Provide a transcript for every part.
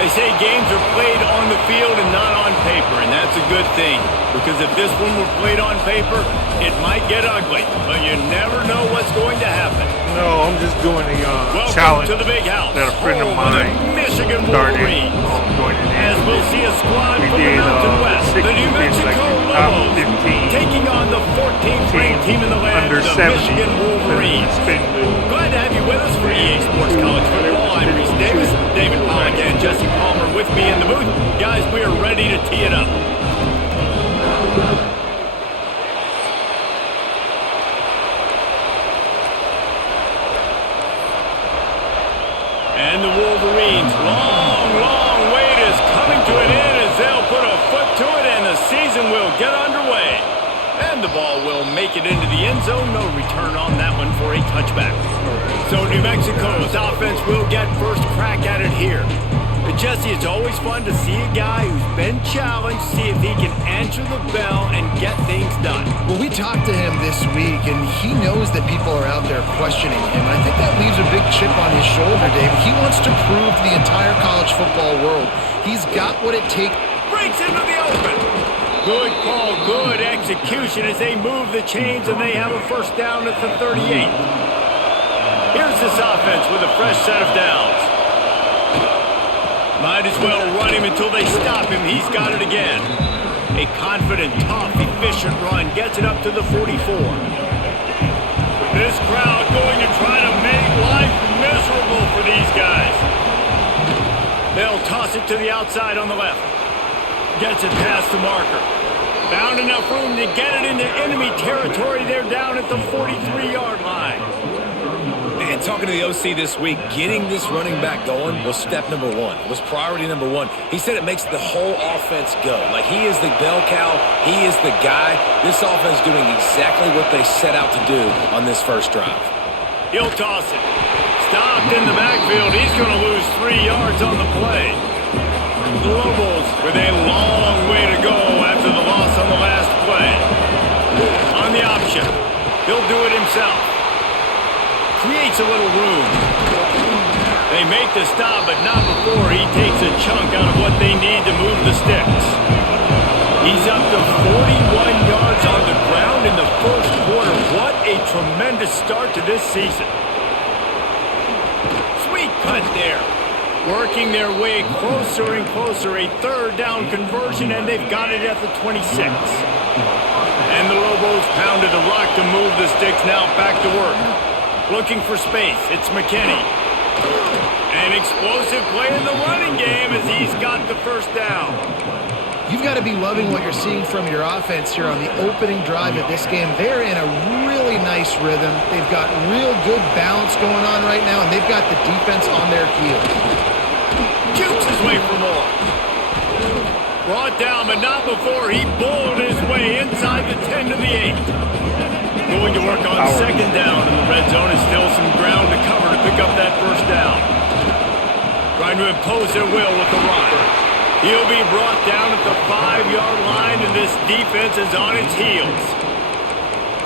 They say games are played on the field and not on paper, and that's a good thing. Because if this one were played on paper, it might get ugly. But you never know what's going to happen. No, I'm just doing a challenge to the big house. That a friend of mine Michigan started Wolverines. As we'll see a squad we from did, the Mountain West, the New Mexico Lobos, taking on the 14th ranked team in the land, under the 70. Michigan Wolverines. Glad to have you with us for EA Sports College Football. I'm Reese Davis, David Pollock, and Jesse Palmer with me in the booth. Guys, we are ready to tee it up. And the Wolverines, long wait is coming to an end as they'll put a foot to it and the season will get underway. And the ball will make it into the end zone. No return on that one for a touchback. So New Mexico's offense will get first crack at it here. But Jesse, it's always fun to see a guy who's been challenged, see if he can answer the bell and get things done. Well, we talked to him this week, and he knows that people are out there questioning him. And I think that leaves a big chip on his shoulder, Dave. He wants to prove to the entire college football world he's got what it takes. Breaks into the open. Good call, good execution as they move the chains and they have a first down at the 38. Here's this offense with a fresh set of downs. Might as well run him until they stop him. He's got it again. A confident, tough, efficient run gets it up to the 44. This crowd going to try to make life miserable for these guys. They'll toss it to the outside on the left. Gets it past the marker. Found enough room to get it into enemy territory. They're down at the 43-yard line. And talking to the OC this week, getting this running back going was step number one. Was priority number one. He said it makes the whole offense go. Like, he is the bell cow. He is the guy. This offense doing exactly what they set out to do on this first drive. He'll toss it. Stopped in the backfield. He's going to lose 3 yards on the play. The Lobos with a long way to go after the loss on the last play. On the option, he'll do it himself. Creates a little room. They make the stop, but not before he takes a chunk out of what they need to move the sticks. He's up to 41 yards on the ground in the first quarter. What a tremendous start to this season. Sweet cut there. Working their way closer and closer. A third down conversion, and they've got it at the 26. And the Lobos pounded the rock to move the sticks. Now back to work. Looking for space. It's McKinney. An explosive play in the running game as he's got the first down. You've got to be loving what you're seeing from your offense here on the opening drive of this game. They're in a really nice rhythm. They've got real good balance going on right now, and they've got the defense on their heels. Jukes his way for more. Brought down, but not before he bowled his way inside the 10 to the 8. Going to work on second down in the red zone. Is still some ground to cover to pick up that first down. Trying to impose their will with the run. He'll be brought down at the 5-yard line, and this defense is on its heels.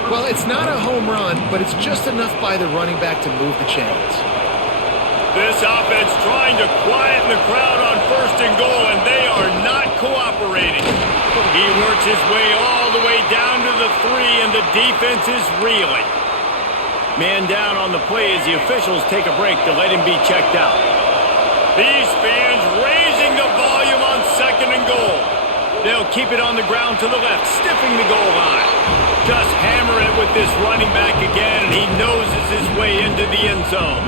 Well, it's not a home run, but it's just enough by the running back to move the chains. This offense trying to quieten the crowd on first and goal, and they are not cooperating. He works his way all the way down to the 3, and the defense is reeling. Man down on the play as the officials take a break to let him be checked out. These fans raising the volume on second and goal. They'll keep it on the ground to the left, stiffing the goal line. Just hammer it with this running back again, and he noses his way into the end zone.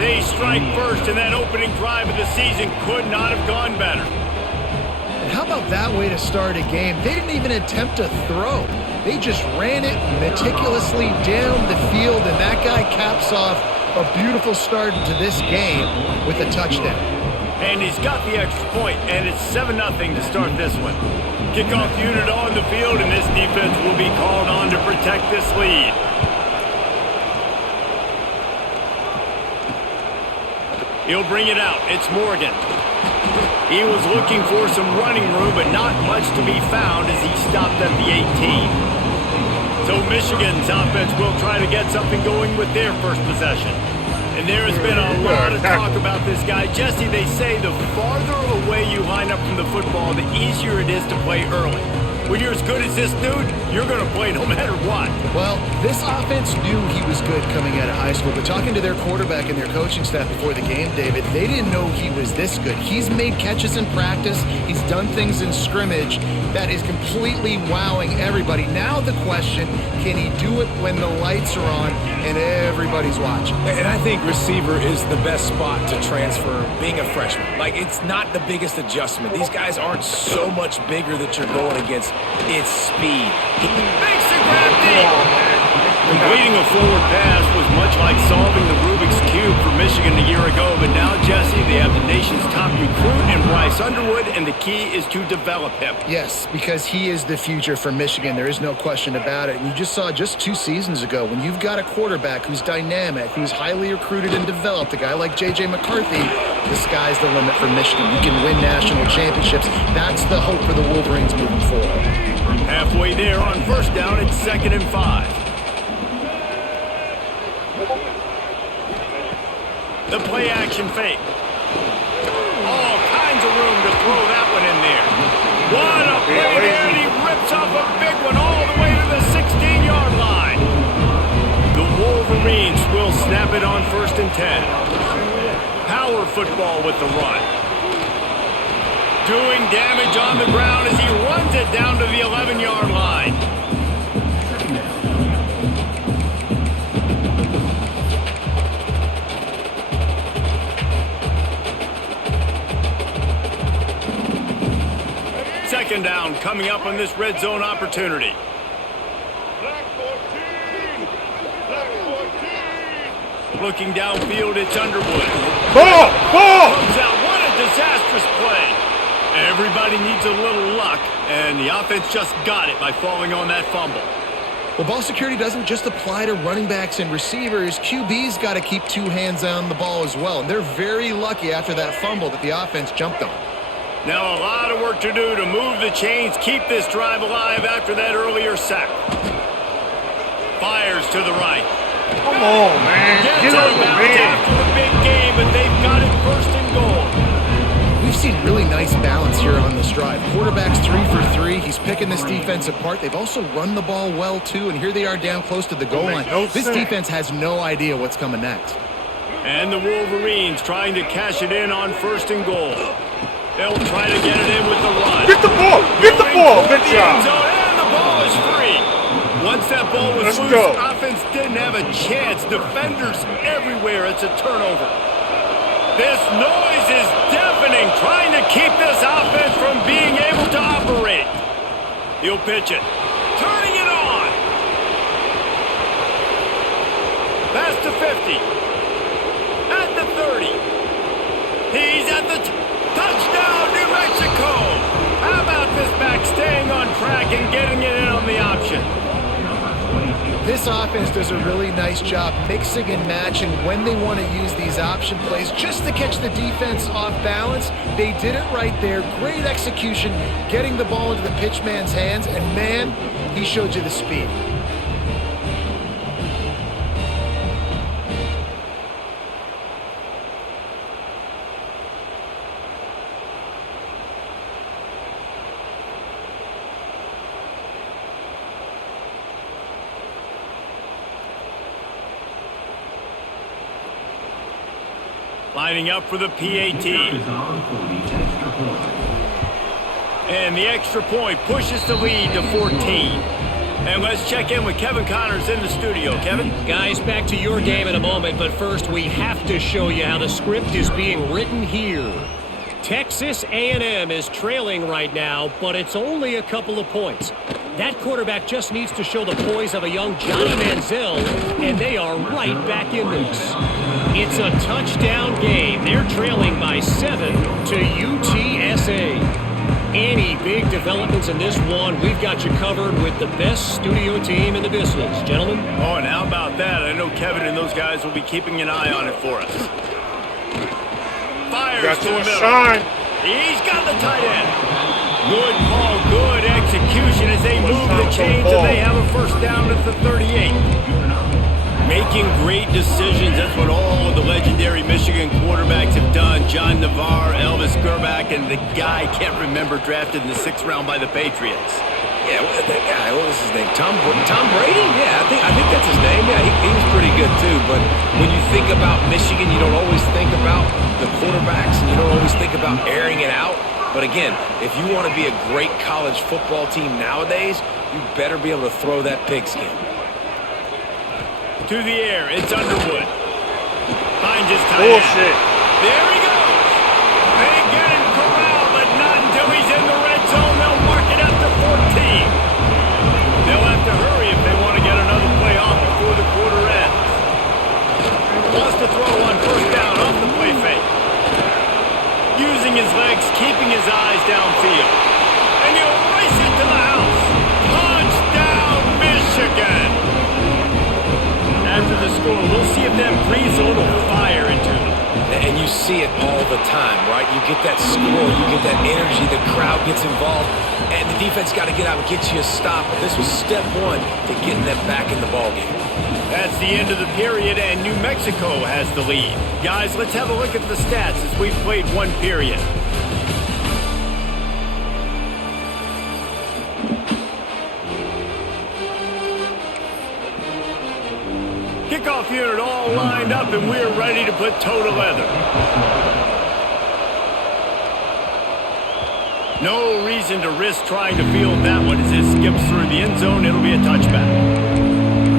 They strike first, and that opening drive of the season could not have gone better. And how about that way to start a game? They didn't even attempt to throw. They just ran it meticulously down the field, and that guy caps off a beautiful start to this game with a touchdown. And he's got the extra point, and it's 7-0 to start this one. Kickoff unit on the field, and this defense will be called on to protect this lead. He'll bring it out. It's Morgan. He was looking for some running room, but not much to be found as he stopped at the 18. So Michigan's offense will try to get something going with their first possession. And there has been a lot of talk about this guy. Jesse, they say the farther away you line up from the football, the easier it is to play early. When you're as good as this dude, you're going to play no matter what. Well, this offense knew he was good coming out of high school, but talking to their quarterback and their coaching staff before the game, David, they didn't know he was this good. He's made catches in practice. He's done things in scrimmage that is completely wowing everybody. Now the question, can he do it when the lights are on and everybody's watching? And I think receiver is the best spot to transfer being a freshman. Like, it's not the biggest adjustment. These guys aren't so much bigger that you're going against. It's speed. He makes the grab deep. Completing a forward pass was much like solving the Rubik's Cube for Michigan a year ago, but now, Jesse, they have the nation's top recruit in Bryce Underwood, and the key is to develop him. Yes, because he is the future for Michigan. There is no question about it. And you just saw just 2 seasons ago, when you've got a quarterback who's dynamic, who's highly recruited and developed, a guy like J.J. McCarthy, the sky's the limit for Michigan. You can win national championships. That's the hope for the Wolverines moving forward. Halfway there on first down, it's 2nd and 5. The play action fake. All kinds of room to throw that one in there. What a play there, and he rips off a big one all the way to the 16-yard line. The Wolverines will snap it on 1st and 10. Power football with the run. Doing damage on the ground as he runs it down to the 11-yard line. Second down coming up on this red zone opportunity. Looking downfield, it's Underwood. Ball! Comes out. What a disastrous play. Everybody needs a little luck, and the offense just got it by falling on that fumble. Well, ball security doesn't just apply to running backs and receivers. QB's got to keep 2 hands on the ball as well. And they're very lucky after that fumble that the offense jumped on. Now a lot of work to do to move the chains, keep this drive alive after that earlier sack. Fires to the right. Come on, man. Get out on of the bounds man. after the big game, but they've got it 1st and goal. We've seen really nice balance here on this drive. Quarterback's 3 for 3. He's picking this defense apart. They've also run the ball well, too, and here they are down close to the goal line. This defense has no idea what's coming next. And the Wolverines trying to cash it in on 1st and goal. They'll try to get it in with the run. Get the ball! Get the ball! Good job! And the ball is free. Once that ball was loose, offense didn't have a chance. Defenders everywhere. It's a turnover. This noise is deafening, trying to keep this offense from being able to operate. He'll pitch it. Turning it on. Past the 50. At the 30. He's at the touchdown, New Mexico. How about this back staying on track and getting it in on the option? This offense does a really nice job mixing and matching when they want to use these option plays just to catch the defense off balance. They did it right there. Great execution, getting the ball into the pitchman's hands, and man, he showed you the speed. Lining up for the PAT. And the extra point pushes the lead to 14. And let's check in with Kevin Connors in the studio. Kevin? Guys, back to your game in a moment, but first we have to show you how the script is being written here. Texas A&M is trailing right now, but it's only a couple of points. That quarterback just needs to show the poise of a young Johnny Manziel, and they are right back in this. It's a touchdown game. They're trailing by 7 to UTSA. Any big developments in this one, we've got you covered with the best studio team in the business. Gentlemen? Oh, and how about that? I know Kevin and those guys will be keeping an eye on it for us. Fires to the middle. Shine. He's got the tight end. Good call, good execution as they move the chains, and they have a first down at the 38. Making great decisions, that's what all of the legendary Michigan quarterbacks have done. John Navarre, Elvis Grbac, and the guy I can't remember drafted in the 6th round by the Patriots. Yeah, that guy, what was his name? Tom Brady? Yeah, I think that's his name. Yeah, he was pretty good too. But when you think about Michigan, you don't always think about the quarterbacks, and you don't always think about airing it out. But again, if you want to be a great college football team nowadays, you better be able to throw that pigskin. To the air, it's Underwood. Finds his tight end. Bullshit. There he goes. They get him corralled, but not until he's in the red zone. They'll mark it up to 14. They'll have to hurry if they want to get another play off before the quarter ends. Wants to throw on 1st down off the play fake. Using his legs, keeping his eyes downfield. And he'll race it to the house. Touchdown, Michigan! After the score, we'll see if that breathes a little fire into them. And you see it all the time, right? You get that score, you get that energy, the crowd gets involved, and the defense got to get out and get you a stop. But this was step 1 to getting them back in the ballgame. That's the end of the period, and New Mexico has the lead. Guys, let's have a look at the stats as we've played 1 period. Kickoff unit all lined up, and we're ready to put toe to leather. No reason to risk trying to field that one as it skips through the end zone. It'll be a touchback.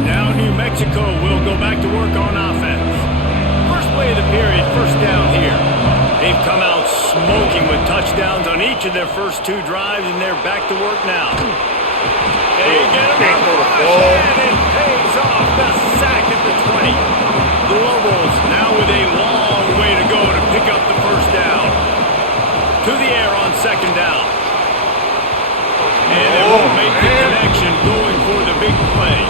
Now New Mexico will go back to work on offense. First play of the period, 1st down here. They've come out smoking with touchdowns on each of their first 2 drives, and they're back to work now. They get him on the rush, and it pays off. The sack at the 20. The Lobos now with a long way to go to pick up the 1st down. To the air on 2nd down. And they won't make the connection going for the big play.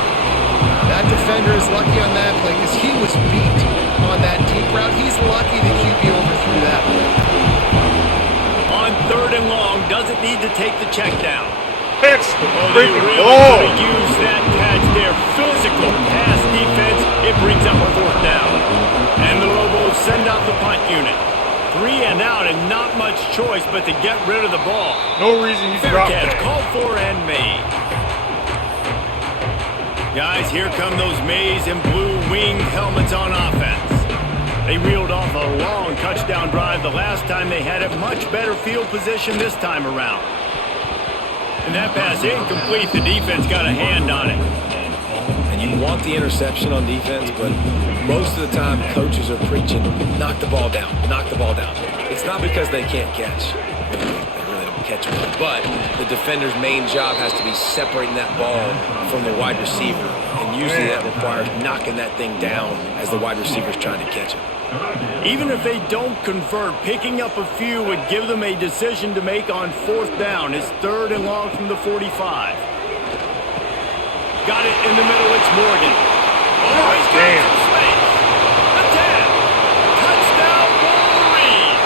That defender is lucky on that play because he was beat on that deep route. He's lucky the QB overthrew that play. On 3rd and long, doesn't need to take the check down. Pitch. They really could have used that catch there. Physical pass defense. It brings up a 4th down. And the Lobos send out the punt unit. 3 and out, and not much choice but to get rid of the ball. No reason you Fair drop catch, that. called for and made. Guys, here come those maize and blue winged helmets on offense. They reeled off a long touchdown drive the last time they had a much better field position this time around. And that pass incomplete. The defense got a hand on it. And you want the interception on defense, but most of the time coaches are preaching, knock the ball down, knock the ball down. It's not because they can't catch. They really don't catch one. But the defender's main job has to be separating that ball from the wide receiver. And usually that requires knocking that thing down as the wide receiver's trying to catch it. Even if they don't convert, picking up a few would give them a decision to make on 4th down. It's 3rd and long from the 45. Got it in the middle, it's Morgan. Oh, he's got some space. The 10. Touchdown, Wolverine.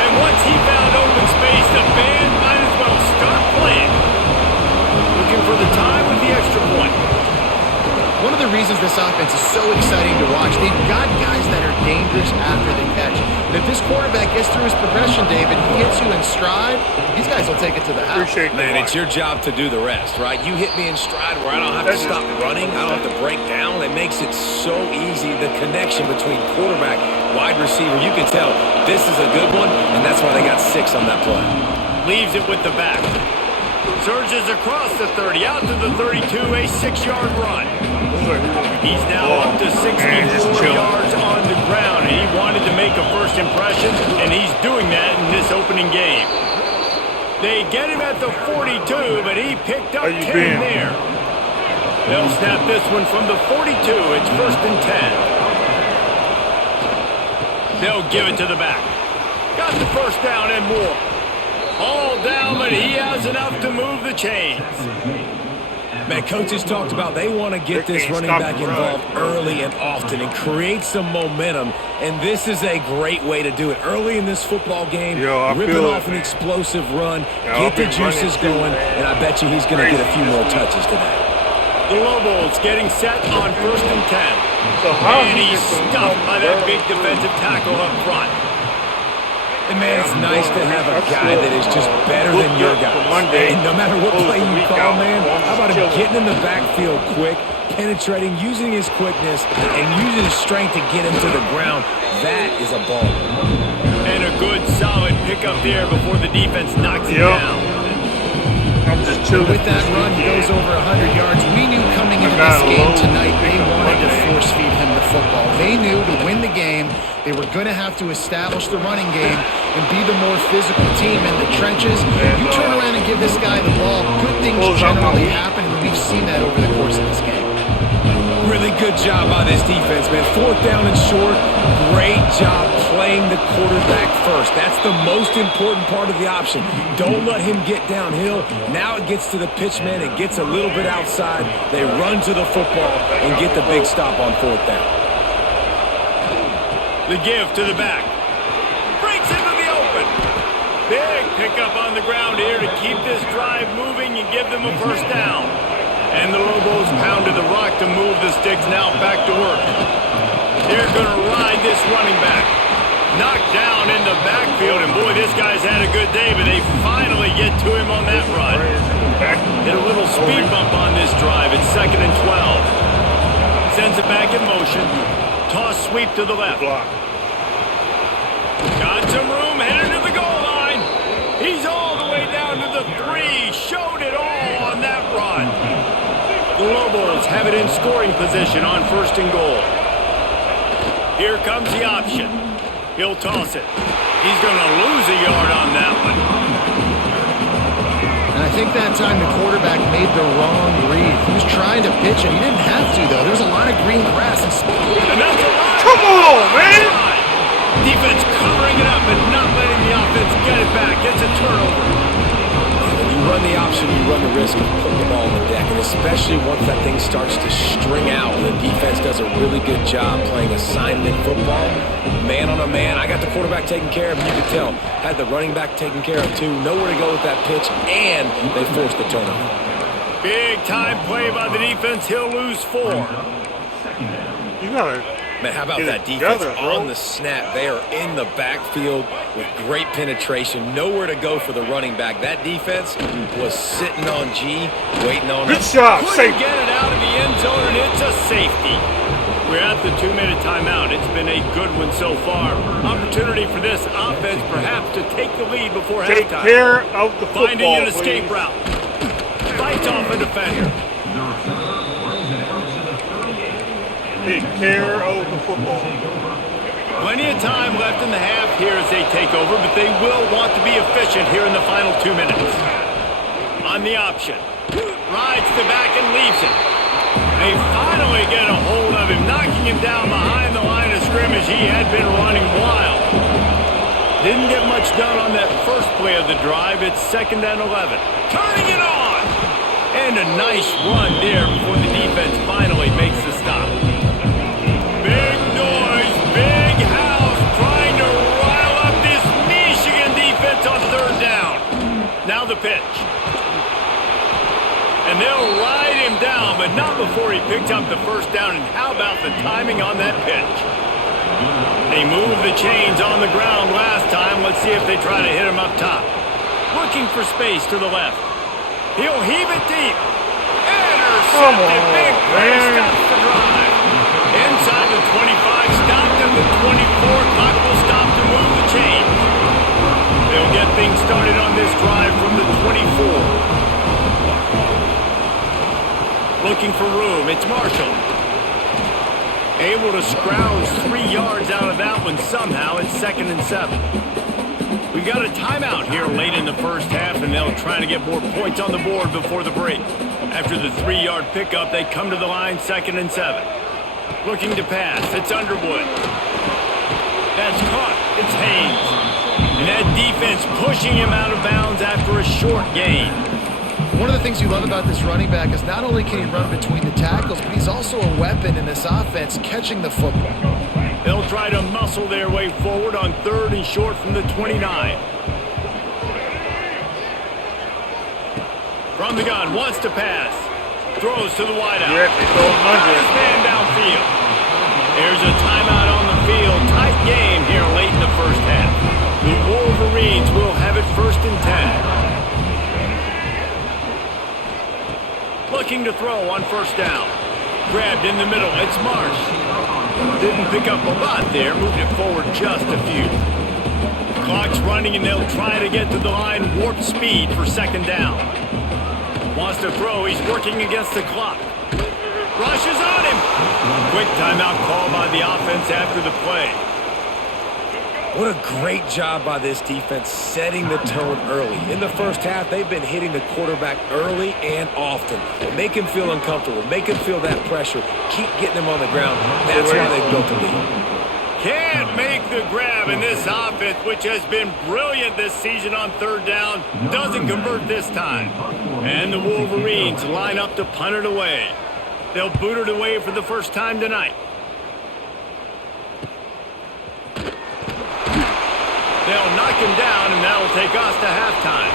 And once he found open space, the band might as well start playing. Looking for the time with the extra point. One of the reasons this offense is so exciting to watch, they've got guys that are dangerous after the catch. And if this quarterback gets through his progression, David, he hits you in stride, these guys will take it to the house. Man, it's your job to do the rest, right? You hit me in stride where I don't have to stop running. I don't have to break down. It makes it so easy. The connection between quarterback, wide receiver, you can tell this is a good one, and that's why they got 6 on that play. Leaves it with the back. Surges across the 30, out to the 32, a 6-yard run. He's now up to 64 yards on the ground, and he wanted to make a first impression, and he's doing that in this opening game. They get him at the 42, but he picked up 10 there. They'll snap this one from the 42. It's 1st and 10. They'll give it to the back. Got the 1st down and more. All down, but he has enough to move the chains. Man, coaches talked about they want to get this running back involved early and often and create some momentum, and this is a great way to do it. Early in this football game, ripping off an explosive run, get the juices going, and I bet you he's going to get a few more touches today. The Lobos getting set on 1st and 10. So how And he's stuffed by that big defensive tackle up front. And man, it's nice to have a guy that is just better than your guy. And no matter what play you call, man, how about him getting in the backfield quick, penetrating, using his quickness, and using his strength to get him to the ground? That is a ball. And a good, solid pickup there before the defense knocks it down. I'm just chilling. With that run, he goes over 100 yards. We knew coming into this game tonight they wanted to force feed him the football. They knew to win the game, they were going to have to establish the running game and be the more physical team in the trenches. You turn around and give this guy the ball, good things generally happen, and we've seen that over the course of this game. Really good job by this defense, man. 4th down and short. Great job playing the quarterback first. That's the most important part of the option. Don't let him get downhill. Now it gets to the pitch man. It gets a little bit outside. They run to the football and get the big stop on 4th down. The give to the back. Breaks into the open. Big pickup on the ground here to keep this drive moving and give them a first down. And the Lobos pounded the rock to move the sticks now back to work. They're going to ride this running back. Knocked down in the backfield, and boy, this guy's had a good day, but they finally get to him on that run. Hit a little speed bump on this drive. It's 2nd and 12. Sends it back in motion. Toss sweep to the left. Got some room, headed to the goal line. He's all the way down to the 3. Showed it all on that run. The Lobos have it in scoring position on 1st and goal. Here comes the option. He'll toss it. He's going to lose a yard on that one. And I think that time the quarterback made the wrong read. He was trying to pitch it. He didn't have to, though. There's a lot of green grass. And that's a lot. Come on, man! Defense covering it up and not letting the offense get it back. It's a turnover. When you run the option, you run the risk of putting the ball on the deck, and especially once that thing starts to string out, the defense does a really good job playing assignment football. Man on a man, I got the quarterback taken care of, and you can tell, had the running back taken care of too. Nowhere to go with that pitch, and they forced the turnover. Big time play by the defense. He'll lose 4. You gotta... Man, how about that defense on the snap? They are in the backfield with great penetration. Nowhere to go for the running back. That defense was sitting on G, waiting on Good job, couldn't get it out of the end zone, and it's a safety. We're at the 2-minute timeout. It's been a good one so far. Opportunity for this offense perhaps to take the lead before Take halftime. care of the football, Finding an escape please. route. Fights off a defender. Take care of the football. Plenty of time left in the half here as they take over, but they will want to be efficient here in the final 2 minutes. On the option. Rides the back and leaves it. They finally get a hold of him, knocking him down behind the line of scrimmage. He had been running wild. Didn't get much done on that first play of the drive. It's 2nd and 11. Turning it on! And a nice run there before the defense finally makes the stop. Big noise, big house, trying to rile up this Michigan defense on 3rd down. Now the pitch. And they'll ride him down, but not before he picks up the first down. And how about the timing on that pitch? They moved the chains on the ground last time. Let's see if they try to hit him up top. Looking for space to the left. He'll heave it deep. Intercepted. Big play stops the drive. Inside the 25, stopped at the 24. Clock will stop to move the chains. They'll get things started on this drive from the 24. Looking for room. It's Marshall. Able to scrounge 3 yards out of that one somehow. It's 2nd and 7. We've got a timeout here late in the first half, and they'll try to get more points on the board before the break. After the 3-yard pickup, they come to the line 2nd and 7. Looking to pass. It's Underwood. That's caught. It's Haynes. And that defense pushing him out of bounds after a short gain. One of the things you love about this running back is not only can he run between the tackles, but he's also a weapon in this offense, catching the football. They'll try to muscle their way forward on 3rd and short from the 29. From the gun, wants to pass. Throws to the wideout. Yeah, they throw him under. Got his man downfield. There's a timeout on the field. Tight game here late in the first half. The Wolverines will have it 1st and 10. Looking to throw on 1st down. Grabbed in the middle. It's Marsh. Didn't pick up a lot there. Moved it forward just a few. Clock's running and they'll try to get to the line. Warp speed for 2nd down. Wants to throw. He's working against the clock. Rushes on him. Quick timeout call by the offense after the play. What a great job by this defense setting the tone early. In the first half, they've been hitting the quarterback early and often. Make him feel uncomfortable. Make him feel that pressure. Keep getting him on the ground. That's why they built the lead. Can't make the grab, in this offense, which has been brilliant this season on 3rd down, doesn't convert this time. And the Wolverines line up to punt it away. They'll boot it away for the first time tonight. They'll knock him down, and that'll take us to halftime.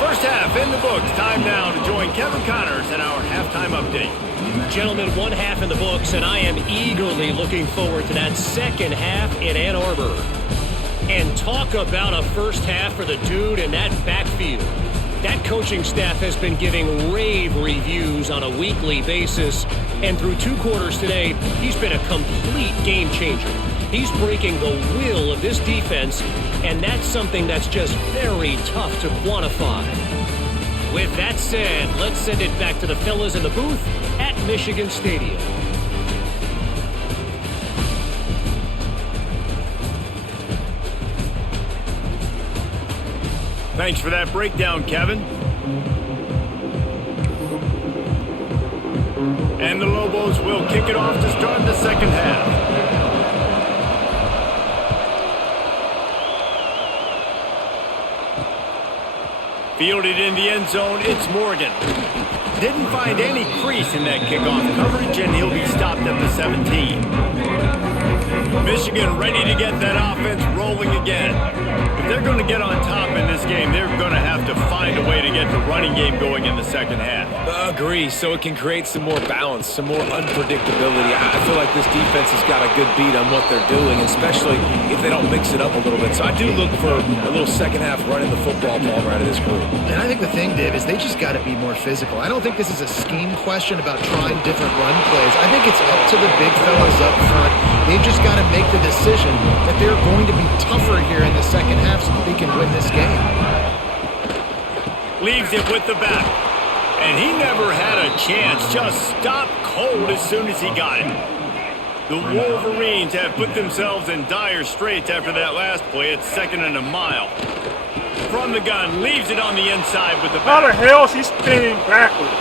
First half in the books. Time now to join Kevin Connors in our halftime update. Gentlemen, 1 half in the books, and I am eagerly looking forward to that 2nd half in Ann Arbor. And talk about a first half for the dude in that backfield. That coaching staff has been giving rave reviews on a weekly basis, and through 2 quarters today, he's been a complete game changer. He's breaking the will of this defense, and that's something that's just very tough to quantify. With that said, let's send it back to the fellas in the booth at Michigan Stadium. Thanks for that breakdown, Kevin. And the Lobos will kick it off to start the 2nd half. Fielded in the end zone, it's Morgan. Didn't find any crease in that kickoff coverage, and he'll be stopped at the 17. Michigan ready to get that offense rolling again. If they're going to get on top in this game, they're going to have to find a way to get the running game going in the 2nd half. Agree, so it can create some more balance, some more unpredictability. I feel like this defense has got a good beat on what they're doing, especially if they don't mix it up a little bit. So I do look for a little 2nd half running the football ball right of this group. And I think the thing, Dave, is they just got to be more physical. I don't think this is a scheme question about trying different run plays. I think it's up to the big fellas up front. They've just got to make the decision that they're going to be tougher here in the 2nd half so that they can win this game. Leaves it with the back. And he never had a chance. Just stopped cold as soon as he got it. The Wolverines have put themselves in dire straits after that last play. It's 2nd and a mile. From the gun, leaves it on the inside with the back. How the hell is he spinning backwards?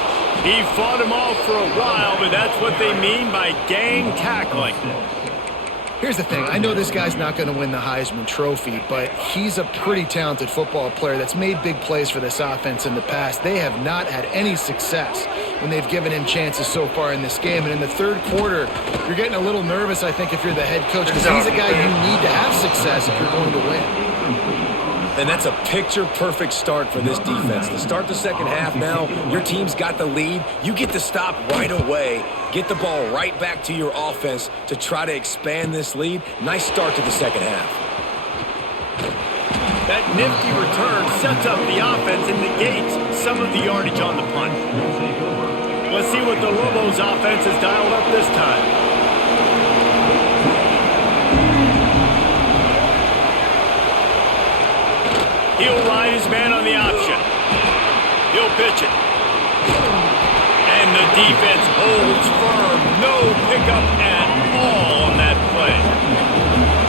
He fought him off for a while, but that's what they mean by gang tackling. Here's the thing. I know this guy's not going to win the Heisman Trophy, but he's a pretty talented football player that's made big plays for this offense in the past. They have not had any success when they've given him chances so far in this game. And in the 3rd quarter, you're getting a little nervous, I think, if you're the head coach, because he's a guy you need to have success if you're going to win. And that's a picture-perfect start for this defense. To start the 2nd half now, your team's got the lead. You get to stop right away, get the ball right back to your offense to try to expand this lead. Nice start to the 2nd half. That nifty return sets up the offense and negates some of the yardage on the punt. Let's see what the Lobos offense has dialed up this time. He'll ride his man on the option. He'll pitch it. And the defense holds firm. No pickup at all on that play.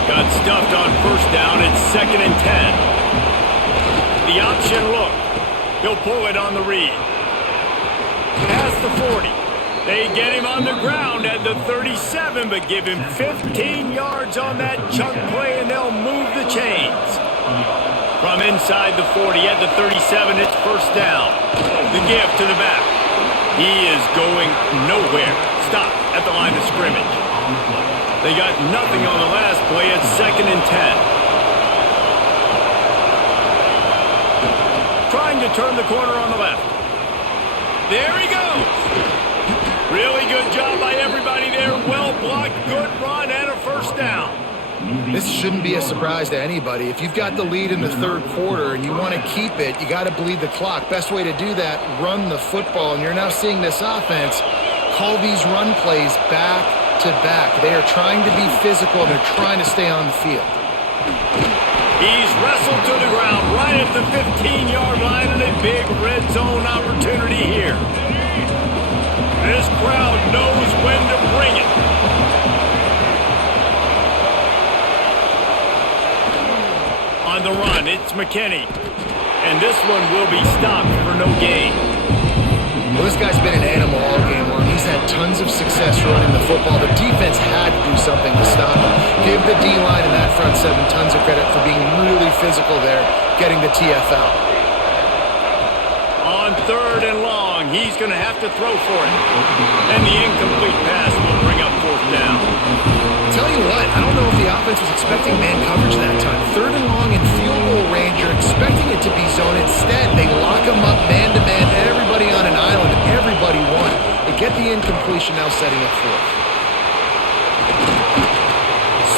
Got stuffed on 1st down. It's 2nd and 10. The option look. He'll pull it on the read. Past the 40. They get him on the ground at the 37, but give him 15 yards on that chunk play, and they'll move the chains. From inside the 40 at the 37, it's 1st down. The give to the back. He is going nowhere. Stop at the line of scrimmage. They got nothing on the last play. It's 2nd and 10. Trying to turn the corner on the left. There he goes. Really good job by everybody there. Well blocked. Good This shouldn't be a surprise to anybody. If you've got the lead in the third quarter and you want to keep it, you got to bleed the clock. Best way to do that, run the football. And you're now seeing this offense call these run plays back to back. They are trying to be physical, and they're trying to stay on the field. He's wrestled to the ground right at the 15-yard line, and a big red zone opportunity here. This crowd knows when to bring it. On the run, it's McKinney. And this one will be stopped for no gain. Well, this guy's been an animal all game long. He's had tons of success running the football. The defense had to do something to stop him. Give the D-line and that front seven tons of credit for being really physical there, getting the TFL. On third and long, he's going to have to throw for it. And the incomplete pass will bring up fourth down. Tell you what, I don't know if the offense was expecting man coverage that time. Third and long in field goal range, you're expecting it to be zone. Instead, they lock him up man-to-man, everybody on an island, and everybody won. They get the incompletion, now setting up fourth.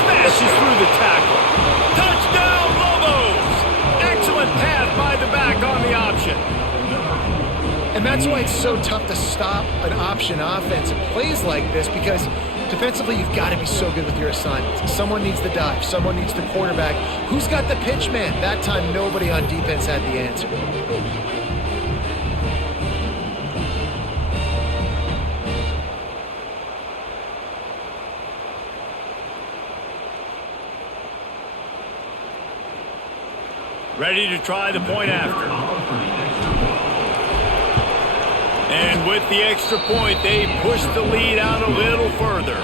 Smashes through the tackle. Touchdown, Lobos! Excellent pass by the back on the option. And that's why it's so tough to stop an option offense and plays like this, because defensively, you've got to be so good with your assignments. Someone needs the dive. Someone needs the quarterback. Who's got the pitch man? That time, nobody on defense had the answer. Ready to try the point after. And with the extra point, they push the lead out a little further.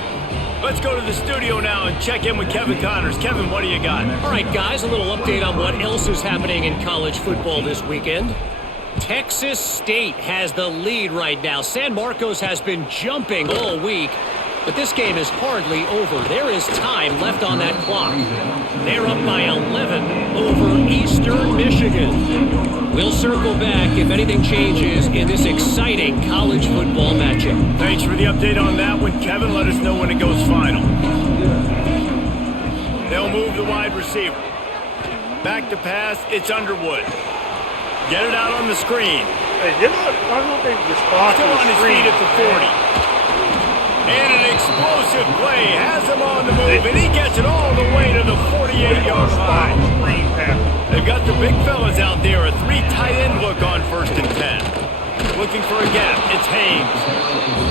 Let's go to the studio now and check in with Kevin Connors. Kevin, what do you got? All right, guys, a little update on what else is happening in college football this weekend. Texas State has the lead right now. San Marcos has been jumping all week, but this game is hardly over. There is time left on that clock. They're up by 11 over Eastern Michigan. We'll circle back if anything changes in this exciting college football matchup. Thanks for the update on that one, Kevin. Let us know when it goes final. They'll move the wide receiver. Back to pass, it's Underwood. Get it out on the screen. Hey, I don't know if they respond Still to on the his screen. feet at the 40. And an explosive play has him on the move, and he gets it all the way to the 48-yard line. Screen pass. They've got the big fellas out there, a three tight end look on 1st and 10. Looking for a gap, it's Haynes.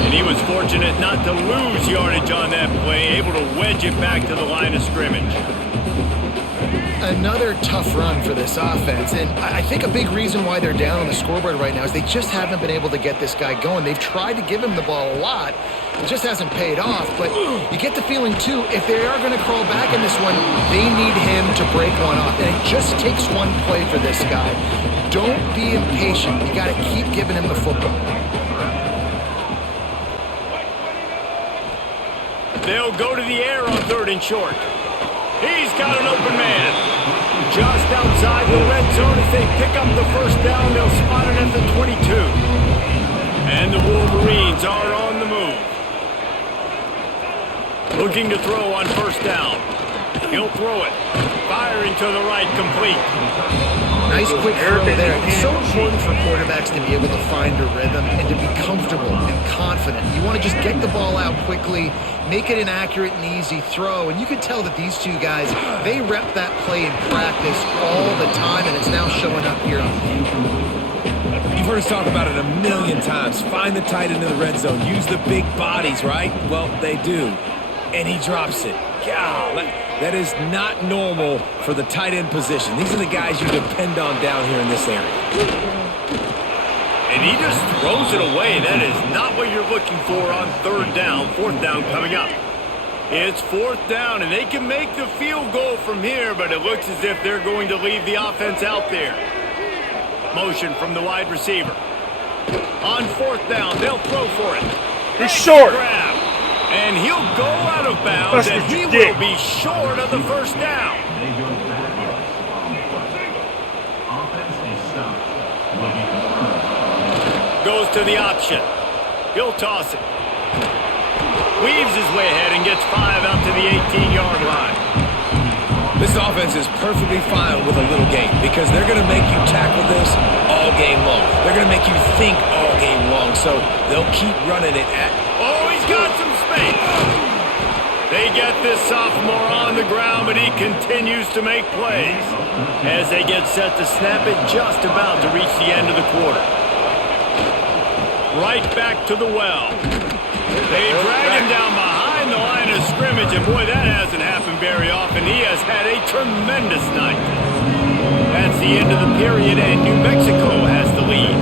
And he was fortunate not to lose yardage on that play, able to wedge it back to the line of scrimmage. Another tough run for this offense, and I think a big reason why they're down on the scoreboard right now is they just haven't been able to get this guy going. They've tried to give him the ball a lot. It just hasn't paid off, but you get the feeling, too, if they are going to crawl back in this one, they need him to break one off, and it just takes one play for this guy. Don't be impatient. You got to keep giving him the football. They'll go to the air on 3rd and short. He's got an open man. Just outside the red zone as they pick up the first down. They'll spot it at the 22. And the Wolverines are on the move. Looking to throw on 1st down. He'll throw it. Firing to the right, complete. Nice quick throw there. It's so important for quarterbacks to be able to find a rhythm and to be comfortable and confident. You want to just get the ball out quickly, make it an accurate and easy throw. And you can tell that these two guys, they rep that play in practice all the time, and it's now showing up here on the field. You've heard us talk about it a million times. Find the tight end in the red zone. Use the big bodies, right? Well, they do. And he drops it. God, that is not normal for the tight end position. These are the guys you depend on down here in this area. And he just throws it away. That is not what you're looking for on 3rd down. 4th down coming up. It's 4th down, and they can make the field goal from here, but it looks as if they're going to leave the offense out there. Motion from the wide receiver. On 4th down, they'll throw for it. He's short. Grab. And he'll go out of bounds, and he will be short of the 1st down. Goes to the option. He'll toss it. Weaves his way ahead and gets 5 out to the 18-yard line. This offense is perfectly fine with a little game because they're going to make you tackle this all game long. They're going to make you think all game long, so they'll keep running it at... Oh, he's got some space. They get this sophomore on the ground, but he continues to make plays. As they get set to snap it, just about to reach the end of the quarter. Right back to the well. They drag him down behind the line of scrimmage, and boy, that hasn't happened very often. He has had a tremendous night. That's the end of the period, and New Mexico has the lead.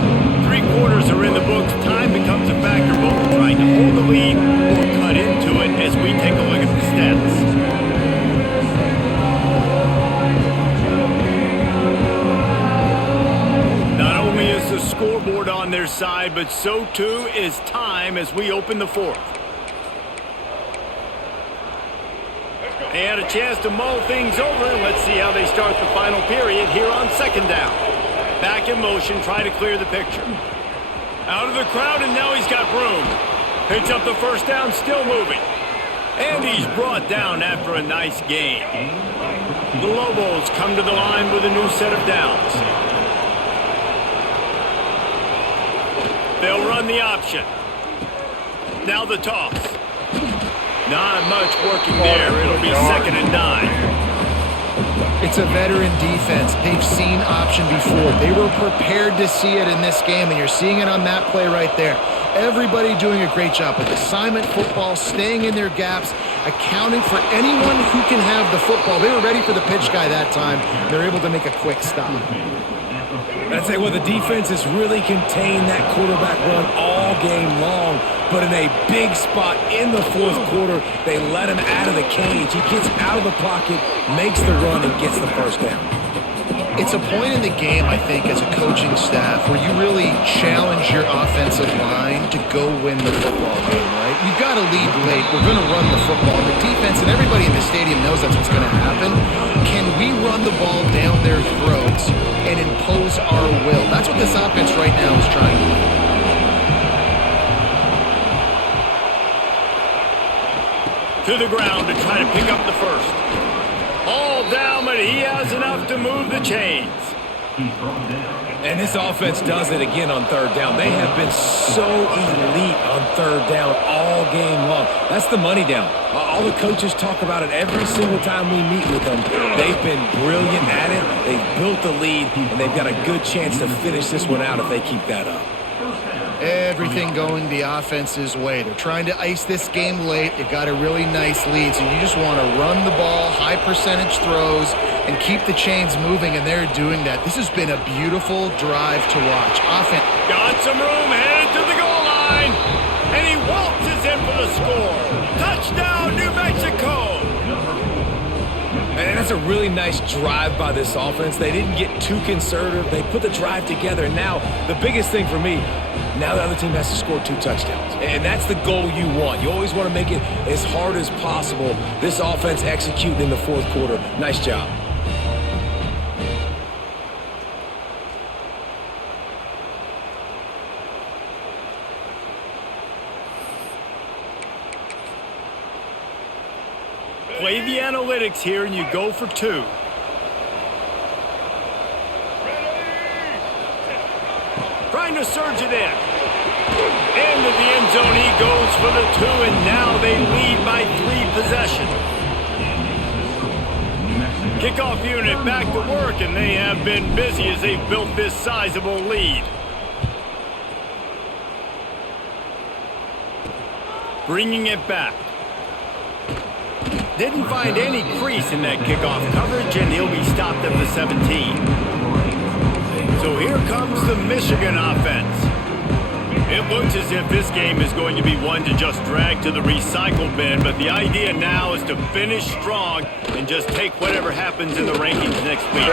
3 quarters are in the books. Time becomes a factor, both trying to hold the lead or cut into it as we take a look at the stats. The scoreboard on their side, but so too is time as we open the 4th. They had a chance to mull things over. Let's see how they start the final period here on 2nd down. Back in motion, trying to clear the picture. Out of the crowd, and now he's got room. Picks up the 1st down, still moving. And he's brought down after a nice gain. The Lobos come to the line with a new set of downs. They'll run the option. Now the toss. Not much working there. It'll be 2nd and 9. It's a veteran defense. They've seen option before. They were prepared to see it in this game, and you're seeing it on that play right there. Everybody doing a great job with assignment football, staying in their gaps, accounting for anyone who can have the football. They were ready for the pitch guy that time. They're able to make a quick stop. I'd say, well, the defense has really contained that quarterback run all game long, but in a big spot in the 4th quarter, they let him out of the cage. He gets out of the pocket, makes the run, and gets the 1st down. It's a point in the game, I think, as a coaching staff where you really challenge your offensive line to go win the football game, right? You've got to lead late. We're going to run the football. The defense and everybody in the stadium knows that's what's going to happen. Can we run the ball down their throats and impose our will? That's what this offense right now is trying to To do. the ground to try to pick up the 1st. All down, but he has enough to move the chains. And this offense does it again on 3rd down. They have been so elite on 3rd down all game long. That's the money down. All the coaches talk about it every single time we meet with them. They've been brilliant at it. They've built the lead, and they've got a good chance to finish this one out if they keep that up. Everything going the offense's way. They're trying to ice this game late. They've got a really nice lead, so you just want to run the ball, high percentage throws, and keep the chains moving, and they're doing that. This has been a beautiful drive to watch. Offense. Got some room, headed to the goal line, and he waltzes in for the score. Touchdown, New Mexico! And that's a really nice drive by this offense. They didn't get too conservative. They put the drive together. Now, the biggest thing for me, now the other team has to score 2 touchdowns. And that's the goal you want. You always want to make it as hard as possible. This offense executing in the 4th quarter. Nice job. Play the analytics here, and you go for 2. Trying to surge it in. Into the end zone, he goes for the 2, and now they lead by 3 possessions. Kickoff unit back to work, and they have been busy as they've built this sizable lead. Bringing it back. Didn't find any crease in that kickoff coverage, and he'll be stopped at the 17. So here comes the Michigan offense. It looks as if this game is going to be one to just drag to the recycle bin, but the idea now is to finish strong and just take whatever happens in the rankings next week.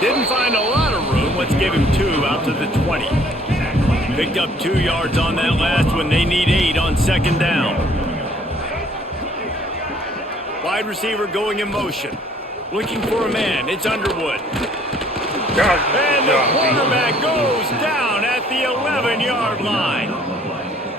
Didn't find a lot of room. Let's give him 2 out to the 20. Picked up 2 yards on that last one. They need 8 on 2nd down. Wide receiver going in motion. Looking for a man. It's Underwood. And the quarterback goes down at the 11-yard line.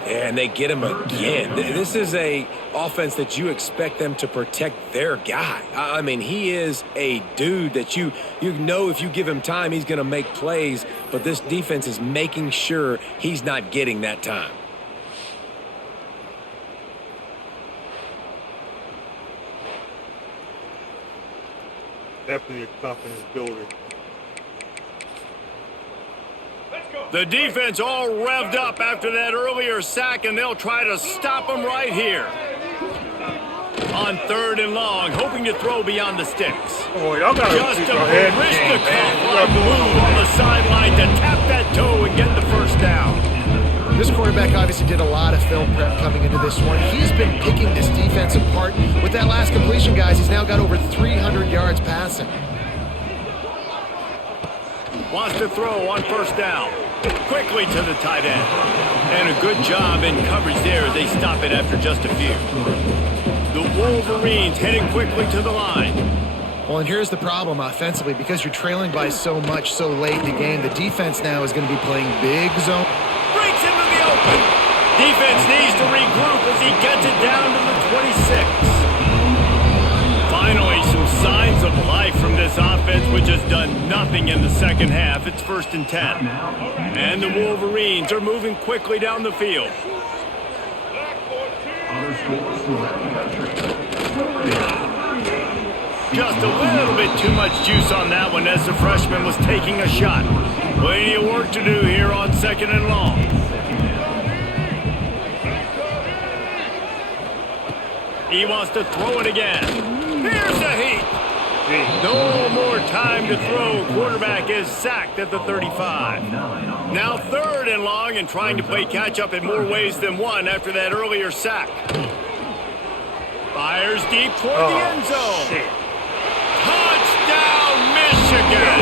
Yeah, and they get him again. This is a offense that you expect them to protect their guy. I mean, he is a dude that you know if you give him time, he's going to make plays, but this defense is making sure he's not getting that time. Definitely a confidence builder. The defense all revved up after that earlier sack, and they'll try to stop him right here. On 3rd and long, hoping to throw beyond the sticks. Oh, y'all got Just a Barishnikov-like move on the sideline to tap that toe and get the first down. This quarterback obviously did a lot of film prep coming into this one. He's been picking this defense apart. With that last completion, guys, he's now got over 300 yards passing. Wants to throw on 1st down. Quickly to the tight end. And a good job in coverage there as they stop it after just a few. The Wolverines heading quickly to the line. Well, and here's the problem offensively. Because you're trailing by so much so late in the game, the defense now is going to be playing big zone. Breaks into the open. Defense needs to regroup as he gets it down to the 26. Finally, some signs of life from this offense, which has done nothing in the second half. It's 1st and 10. And the Wolverines are moving quickly down the field. Just a little bit too much juice on that one as the freshman was taking a shot. Plenty of work to do here on 2nd and long. He wants to throw it again. Here's a heat. No more time to throw. Quarterback is sacked at the 35. Now 3rd and long and trying to play catch-up in more ways than one after that earlier sack. Fires deep toward the end zone. Shit. Touchdown, Michigan.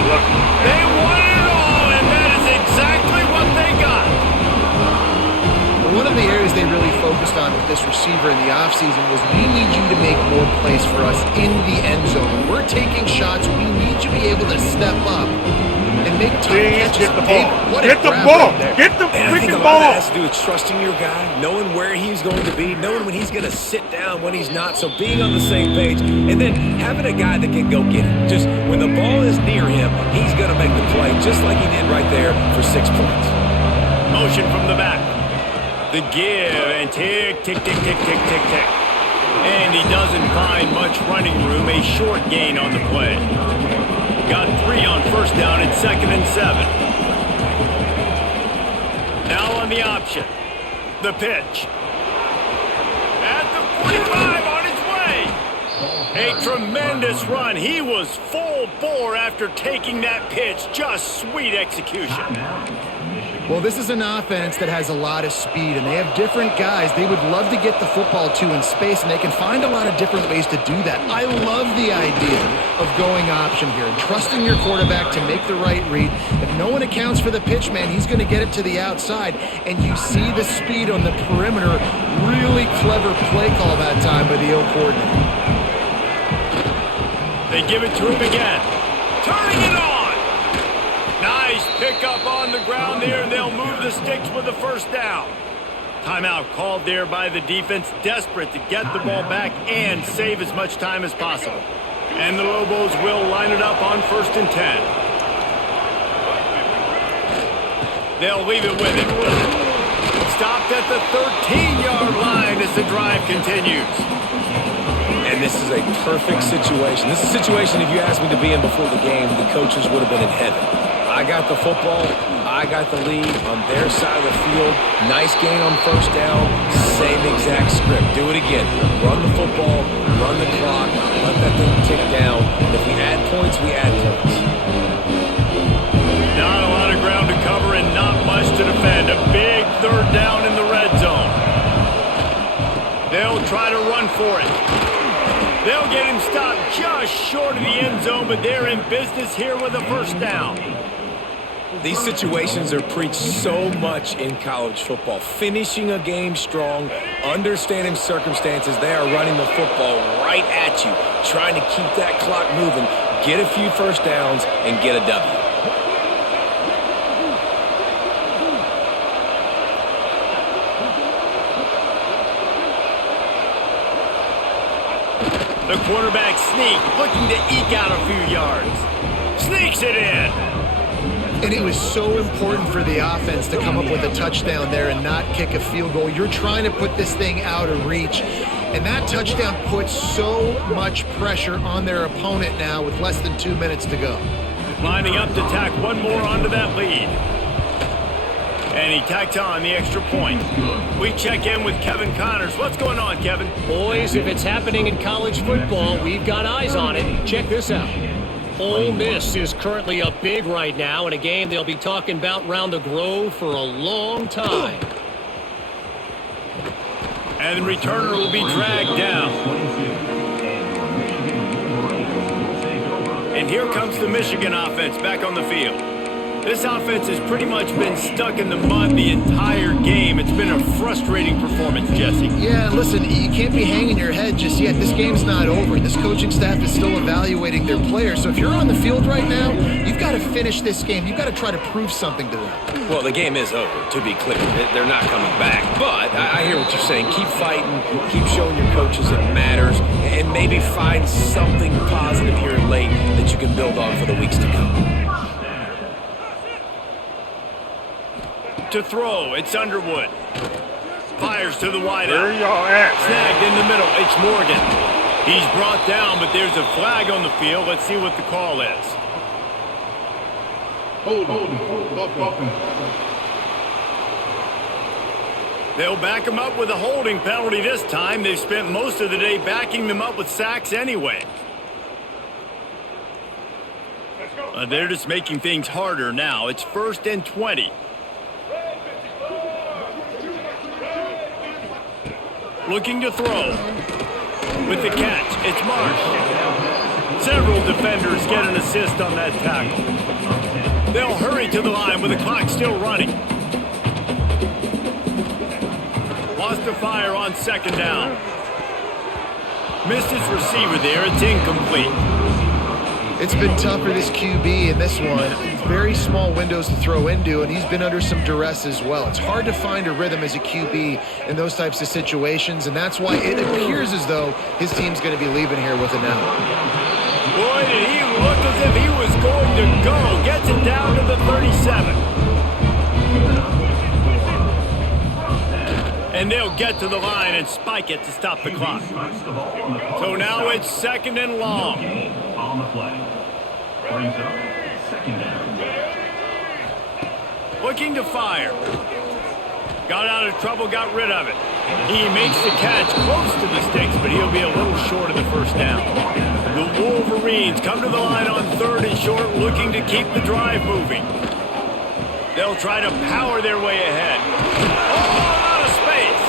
They won it all, and that is exactly what they got. One of the areas they really focused on with this receiver in the offseason was we need you to make more plays for us in the end zone. When we're taking shots, we need you to be able to step up and make tough catches. Get the ball. What Get the ball. Get the And I think a freaking lot of ball. that has to do with trusting your guy, knowing where he's going to be, knowing when he's going to sit down, when he's not. So being on the same page, and then having a guy that can go get it. Just when the ball is near him, he's going to make the play, just like he did right there for 6 points. Motion from the back. The give and tick, tick, tick, tick, tick, tick, tick. And he doesn't find much running room. A short gain on the play. Got 3 on 1st down and 2nd and 7. Now on the option. The pitch. At the 45 on his way. A tremendous run. He was full bore after taking that pitch. Just sweet execution. Well, this is an offense that has a lot of speed, and they have different guys they would love to get the football to in space, and they can find a lot of different ways to do that. I love the idea of going option here and trusting your quarterback to make the right read. If no one accounts for the pitch, man, he's going to get it to the outside, and you see the speed on the perimeter. Really clever play call that time by the O coordinator. They give it to him again. Turning it on. Nice pickup on the ground there, and they'll move the sticks with the 1st down. Timeout called there by the defense, desperate to get the ball back and save as much time as possible. And the Lobos will line it up on 1st and 10. They'll leave it with him. Stopped at the 13-yard line as the drive continues. And this is a perfect situation. This is a situation, if you asked me to be in before the game, the coaches would have been in heaven. I got the football. I got the lead on their side of the field. Nice gain on 1st down. Same exact script. Do it again. Run the football. Run the clock. Let that thing tick down. If we add points, we add points. Not a lot of ground to cover and not much to defend. A big 3rd down in the red zone. They'll try to run for it. They'll get him stopped just short of the end zone, but they're in business here with a 1st down. These situations are preached so much in college football. Finishing a game strong, understanding circumstances. They are running the football right at you, trying to keep that clock moving, get a few 1st downs, and get a W. The quarterback sneak, looking to eke out a few yards. Sneaks it in. And it was so important for the offense to come up with a touchdown there and not kick a field goal. You're trying to put this thing out of reach. And that touchdown puts so much pressure on their opponent now with less than 2 minutes to go. Lining up to tack one more onto that lead. And he tacked on the extra point. We check in with Kevin Connors. What's going on, Kevin? Boys, if it's happening in college football, we've got eyes on it. Check this out. Ole Miss is currently up big right now in a game they'll be talking about round the Grove for a long time. And the returner will be dragged down. And here comes the Michigan offense back on the field. This offense has pretty much been stuck in the mud the entire game. It's been a frustrating performance, Jesse. Yeah, listen, you can't be hanging your head just yet. This game's not over. This coaching staff is still evaluating their players. So if you're on the field right now, you've got to finish this game. You've got to try to prove something to them. Well, the game is over, to be clear. They're not coming back. But I hear what you're saying. Keep fighting. Keep showing your coaches it matters. And maybe find something positive here late that you can build on for the weeks to come. To throw, it's Underwood. Fires to the wideout. Where y'all at, man? Snagged in the middle, it's Morgan. He's brought down, but there's a flag on the field. Let's see what the call is. Hold. They'll back him up with a holding penalty this time. They've spent most of the day backing them up with sacks anyway. They're just making things harder now. It's 1st and 20. Looking to throw. With the catch, it's Marsh. Several defenders get an assist on that tackle. They'll hurry to the line with the clock still running. Lost a fire on 2nd down. Missed his receiver there. It's incomplete. It's been tough for this QB in this one. Very small windows to throw into, and he's been under some duress as well. It's hard to find a rhythm as a QB in those types of situations, and that's why it appears as though his team's going to be leaving here with an out. Boy, did he look as if he was going to go. Gets it down to the 37. And they'll get to the line and spike it to stop the clock. So now it's 2nd and long. On the play. Brings up 2nd down. Looking to fire. Got out of trouble, got rid of it. He makes the catch close to the sticks, but he'll be a little short of the 1st down. The Wolverines come to the line on 3rd and short, looking to keep the drive moving. They'll try to power their way ahead. Oh, out of space.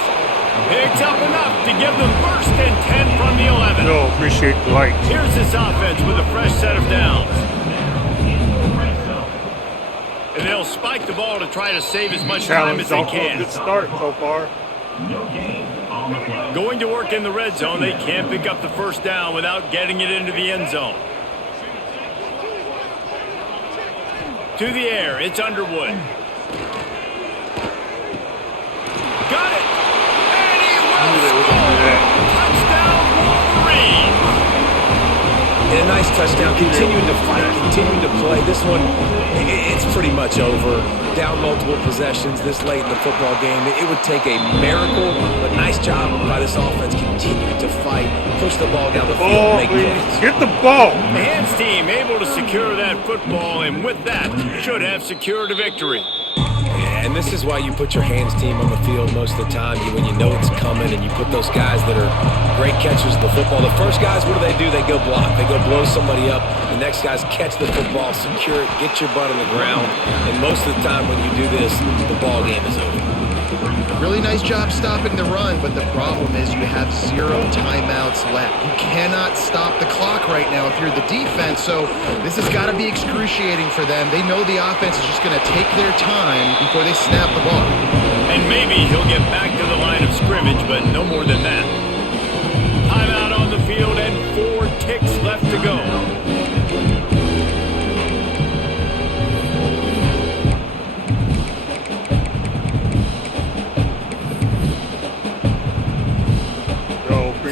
Picks up enough to give them 1st and 10 from the 11. No, appreciate the light. Here's this offense with a fresh set of downs. And they'll spike the ball to try to save as much time as they can. Good start so far. Going to work in the red zone. They can't pick up the 1st down without getting it into the end zone. To the air, it's Underwood. Got it! And he will score! Touchdown, Wolverines! And a nice touchdown, continuing to fight, continuing to play. This one, it's pretty much over. Down multiple possessions this late in the football game. It would take a miracle, but nice job by this offense continuing to fight, push the ball down the field, make plays. Get the ball. The hands team able to secure that football, and with that, should have secured a victory. And this is why you put your hands team on the field most of the time, when you know it's coming, and you put those guys that are great catchers of the football. The first guys, what do? They go block. They go blow somebody up. The next guys catch the football, secure it, get your butt on the ground. And most of the time when you do this, the ball game is over. Really nice job stopping the run, but the problem is you have 0 timeouts left. You cannot stop the clock right now if you're the defense, so this has got to be excruciating for them. They know the offense is just going to take their time before they snap the ball. And maybe he'll get back to the line of scrimmage, but no more than that. Timeout on the field and 4 ticks left to go.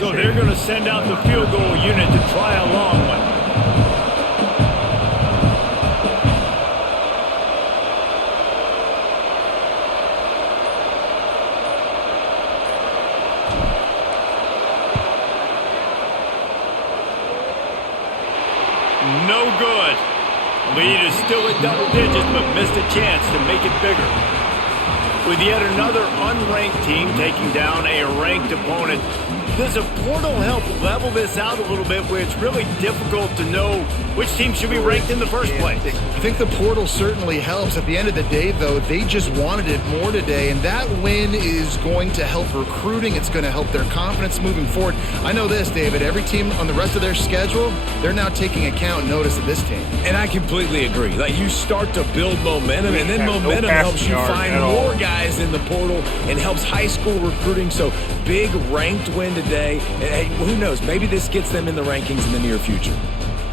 So they're going to send out the field goal unit to try a long one. No good. Lead is still at double digits, but missed a chance to make it bigger. With yet another unranked team taking down a ranked opponent, does a portal help level this out a little bit where it's really difficult to know which team should be ranked in the first place? I think the portal certainly helps. At the end of the day, though, they just wanted it more today, and that win is going to help recruiting. It's going to help their confidence moving forward. I know this, David. Every team on the rest of their schedule, they're now taking account and notice of this team. And I completely agree. Like, you start to build momentum, and then momentum helps you find more guys in the portal and helps high school recruiting. So, big ranked win today. And hey, who knows? Maybe this gets them in the rankings in the near future.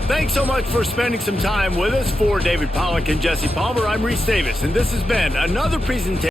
Thanks so much for spending some time with us. For David Pollack and Jesse Palmer, I'm Reese Davis, and this has been another presentation